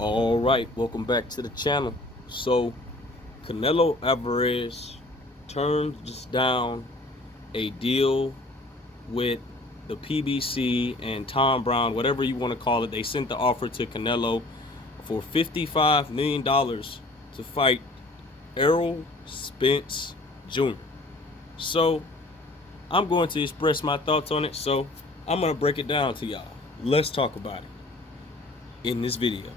All right, welcome back to the channel. So, Canelo Alvarez turns down a deal with the PBC and Tombrown, whatever you want to call it. They sent the offer to Canelo for $55 million to fight Errol Spence Jr. So, I'm going to express my thoughts on it. So, I'm going to break it down to y'all. Let's talk about it in this video.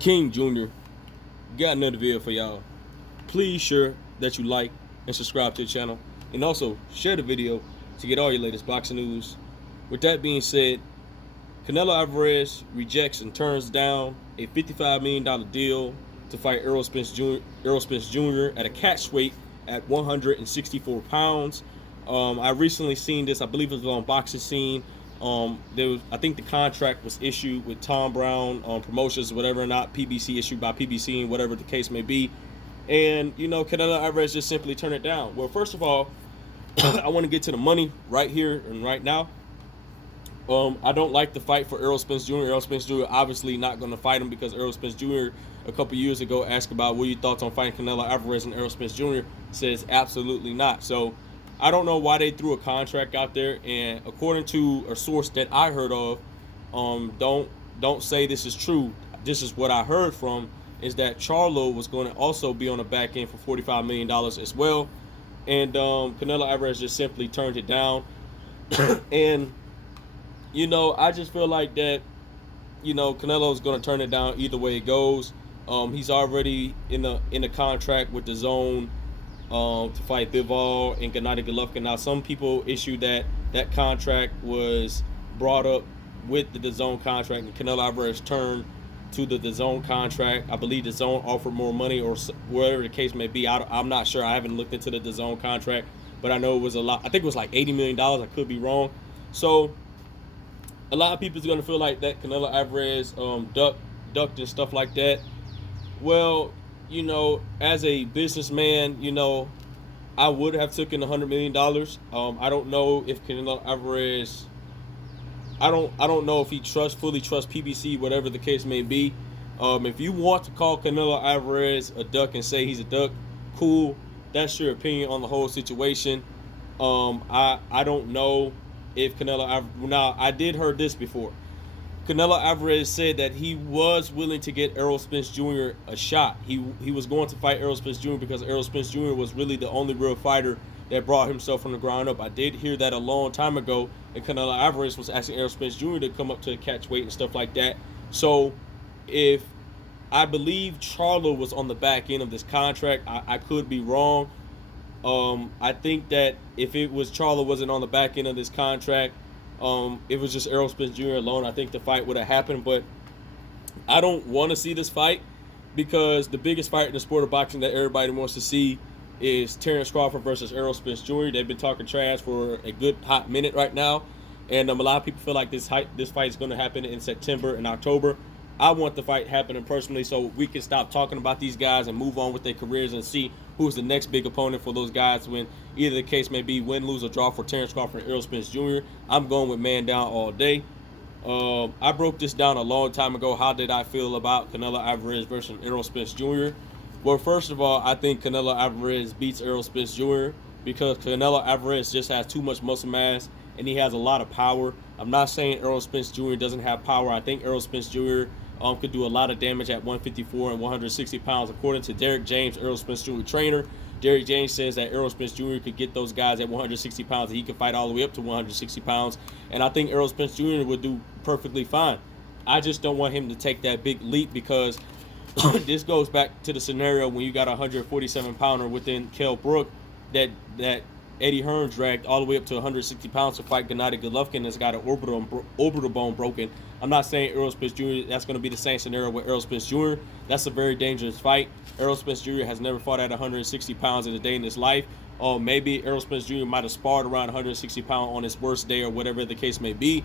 King Jr. got another video for y'all. Please sure that you like and subscribe to the channel, and also share the video to get all your latest boxing news. With that being said, Canelo Alvarez rejects and turns down a $55 million deal to fight Errol Spence Jr. At a catchweight at 164 pounds. I recently seen this. I believe it was on Boxing Scene. I think the contract was issued with Tombrown on promotions, whatever or not, PBC issued by PBC, and whatever the case may be. And, you know, Canelo Alvarez just simply turned it down. Well, first of all, I want to get to the money right here and right now. I don't like the fight for Errol Spence Jr. Errol Spence Jr. obviously not going to fight him because Errol Spence Jr. a couple years ago asked about what your thoughts on fighting Canelo Alvarez, and Errol Spence Jr. says absolutely not. So I don't know why they threw a contract out there, and according to a source that I heard of, don't say this is true. This is what I heard from, is that Charlo was going to also be on the back end for $45 million as well, and Canelo Alvarez just simply turned it down. And you know, I just feel like that, you know, Canelo's going to turn it down either way it goes. He's already in a contract with the Zone to fight Bivol and Gennady Golovkin. Now, some people issued that contract was brought up with the Zone contract, and Canelo Alvarez turned to the Zone contract. I believe the Zone offered more money, or whatever the case may be. I'm not sure. I haven't looked into the Zone contract, but I know it was a lot. I think it was like $80 million. I could be wrong. So a lot of people is going to feel like that Canelo Alvarez ducked and stuff like that. Well, you know, as a businessman, you know, I would have taken $100 million. I don't know if Canelo Alvarez, I don't know if he fully trusts PBC, whatever the case may be. If you want to call Canelo Alvarez a duck and say he's a duck, cool. That's your opinion on the whole situation. I don't know if Canelo, now I did heard this before. Canelo Alvarez said that he was willing to get Errol Spence Jr. a shot. He was going to fight Errol Spence Jr. because Errol Spence Jr. was really the only real fighter that brought himself from the ground up. I did hear that a long time ago, and Canelo Alvarez was asking Errol Spence Jr. to come up to catch weight and stuff like that. So if I believe Charlo was on the back end of this contract, I could be wrong. I think that if it was Charlo wasn't on the back end of this contract, it was just Errol Spence Jr. alone, I think the fight would have happened. But I don't want to see this fight, because the biggest fight in the sport of boxing that everybody wants to see is Terrence Crawford versus Errol Spence Jr. They've been talking trash for a good hot minute right now, and a lot of people feel like this fight is going to happen in September and October. I want the fight happening personally, so we can stop talking about these guys and move on with their careers and see who's the next big opponent for those guys, when either the case may be win, lose, or draw for Terrence Crawford and Errol Spence Jr. I'm going with man down all day. I broke this down a long time ago. How did I feel about Canelo Alvarez versus Errol Spence Jr.? Well, first of all, I think Canelo Alvarez beats Errol Spence Jr. because Canelo Alvarez just has too much muscle mass, and he has a lot of power. I'm not saying Errol Spence Jr. doesn't have power. I think Errol Spence Jr. Could do a lot of damage at 154 and 160 pounds. According to Derek James, Errol Spence Jr. trainer, Derek James says that Errol Spence Jr. could get those guys at 160 pounds, and he could fight all the way up to 160 pounds. And I think Errol Spence Jr. would do perfectly fine. I just don't want him to take that big leap, because this goes back to the scenario when you got a 147-pounder within Kell Brook that Eddie Hearn dragged all the way up to 160 pounds to fight Gennady Golovkin, that's got an orbital bone broken. I'm not saying Errol Spence Jr., that's going to be the same scenario with Errol Spence Jr. That's a very dangerous fight. Errol Spence Jr. has never fought at 160 pounds in a day in his life. Maybe Errol Spence Jr. might have sparred around 160 pounds on his worst day, or whatever the case may be.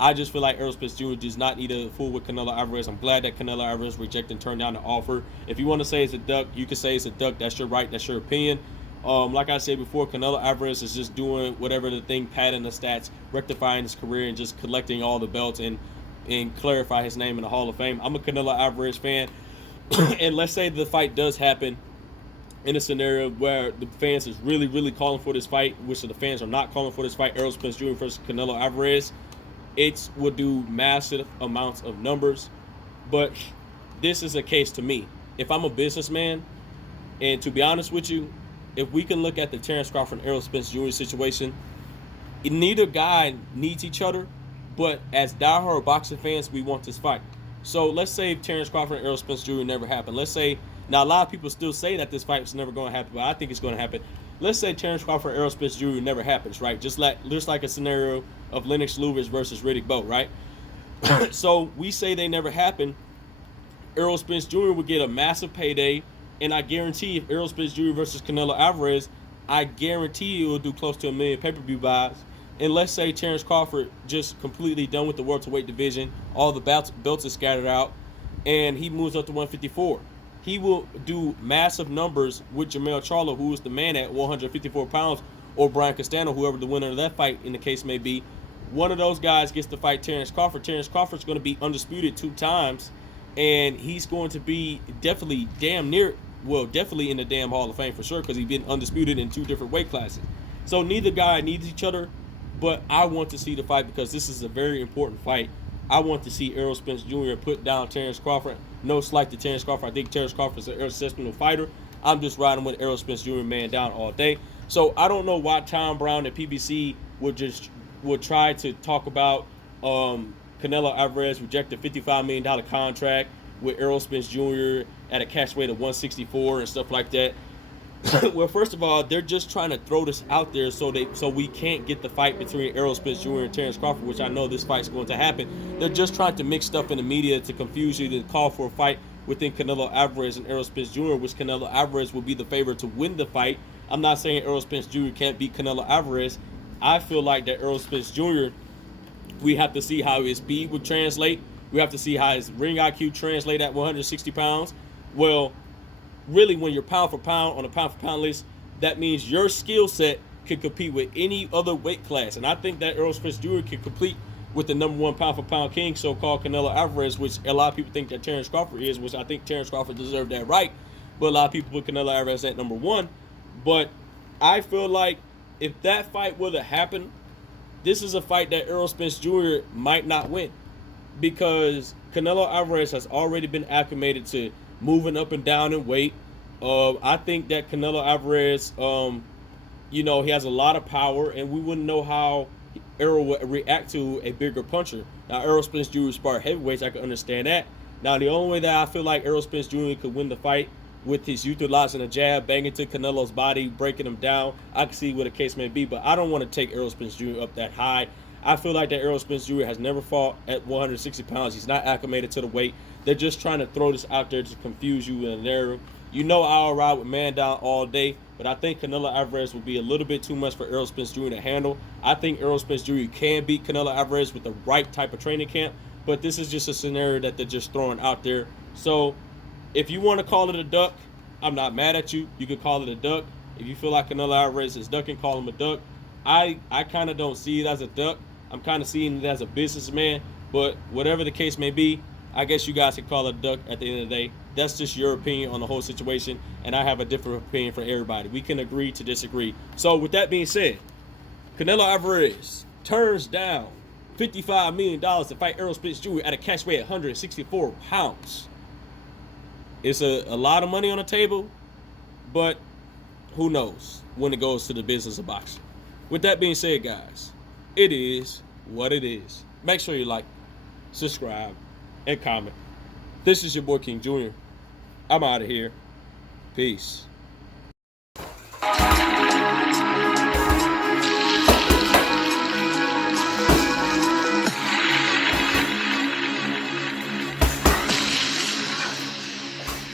I just feel like Errol Spence Jr. does not need to fool with Canelo Alvarez. I'm glad that Canelo Alvarez rejected and turned down the offer. If you want to say it's a duck, you can say it's a duck. That's your right. That's your opinion. Like I said before, Canelo Alvarez is just doing whatever the thing, padding the stats, rectifying his career, and just collecting all the belts and clarify his name in the Hall of Fame. I'm a Canelo Alvarez fan. And let's say the fight does happen in a scenario where the fans is really, really calling for this fight, which the fans are not calling for this fight, Errol Spence Jr. versus Canelo Alvarez. It would do massive amounts of numbers. But this is a case to me. If I'm a businessman, and to be honest with you, if we can look at the Terrence Crawford and Errol Spence Jr. situation, neither guy needs each other, but as diehard boxing fans, we want this fight. So let's say Terrence Crawford and Errol Spence Jr. never happened. Let's say, now a lot of people still say that this fight is never going to happen, but I think it's going to happen. Let's say Terrence Crawford and Errol Spence Jr. never happens, right? Just like a scenario of Lennox Lewis versus Riddick Bowe, right? So we say they never happened. Errol Spence Jr. would get a massive payday, and I guarantee if Errol Spence Jr. versus Canelo Alvarez, I guarantee it will do close to 1 million pay-per-view buys. And let's say Terrence Crawford just completely done with the welterweight division, all the belts are scattered out, and he moves up to 154. He will do massive numbers with Jermell Charlo, who is the man at 154 pounds, or Brian Castano, whoever the winner of that fight in the case may be. One of those guys gets to fight Terrence Crawford. Terrence Crawford's going to be undisputed 2 times, and he's going to be definitely definitely in the damn Hall of Fame for sure, because he's been undisputed in 2 different weight classes. So neither guy needs each other, but I want to see the fight because this is a very important fight. I want to see Errol Spence Jr. put down Terrence Crawford. No slight to Terrence Crawford. I think Terrence Crawford is an exceptional fighter. I'm just riding with Errol Spence Jr. man down all day. So I don't know why Tombrown and PBC would try to talk about Canelo Alvarez reject a $55 million contract with Errol Spence Jr. at a catchweight of 164 and stuff like that. Well, first of all, they're just trying to throw this out there so we can't get the fight between Errol Spence Jr. and Terrence Crawford, which I know this fight's going to happen. They're just trying to mix stuff in the media to confuse you, to call for a fight within Canelo Alvarez and Errol Spence Jr., which Canelo Alvarez will be the favorite to win the fight. I'm not saying Errol Spence Jr. can't beat Canelo Alvarez. I feel like that Errol Spence Jr., we have to see how his speed would translate. We have to see how his ring IQ translate at 160 pounds. Well, really, when you're pound for pound on a pound for pound list, that means your skill set can compete with any other weight class. And I think that Errol Spence Jr. can compete with the #1 pound for pound king, so-called Canelo Alvarez, which a lot of people think that Terrence Crawford is, which I think Terrence Crawford deserved that right. But a lot of people put Canelo Alvarez at #1. But I feel like if that fight would have happened, this is a fight that Errol Spence Jr. might not win, because Canelo Alvarez has already been acclimated to moving up and down in weight. I think that Canelo Alvarez, he has a lot of power, and we wouldn't know how Errol would react to a bigger puncher. Now, Errol Spence Jr. sparred heavyweights, I can understand that. Now, the only way that I feel like Errol Spence Jr. could win the fight with his utilizing a jab, banging to Canelo's body, breaking him down, I can see what the case may be, but I don't want to take Errol Spence Jr. up that high. I feel like that Errol Spence Jr. has never fought at 160 pounds. He's not acclimated to the weight. They're just trying to throw this out there to confuse you in a narrative. You know I'll ride with man down all day, but I think Canelo Alvarez will be a little bit too much for Errol Spence Jr. to handle. I think Errol Spence Jr. can beat Canelo Alvarez with the right type of training camp, but this is just a scenario that they're just throwing out there. So if you want to call it a duck, I'm not mad at you. You could call it a duck. If you feel like Canelo Alvarez is ducking, call him a duck. I kind of don't see it as a duck. I'm kind of seeing it as a businessman, but whatever the case may be, I guess you guys can call it a duck at the end of the day. That's just your opinion on the whole situation, and I have a different opinion for everybody. We can agree to disagree. So with that being said, Canelo Alvarez turns down $55 million to fight Errol Spence Jr. at a catchweight at 164 pounds. It's a lot of money on the table, but who knows when it goes to the business of boxing. With that being said, guys, it is what it is. Make sure you like, subscribe, and comment. This is your boy King Jr. I'm out of here. Peace.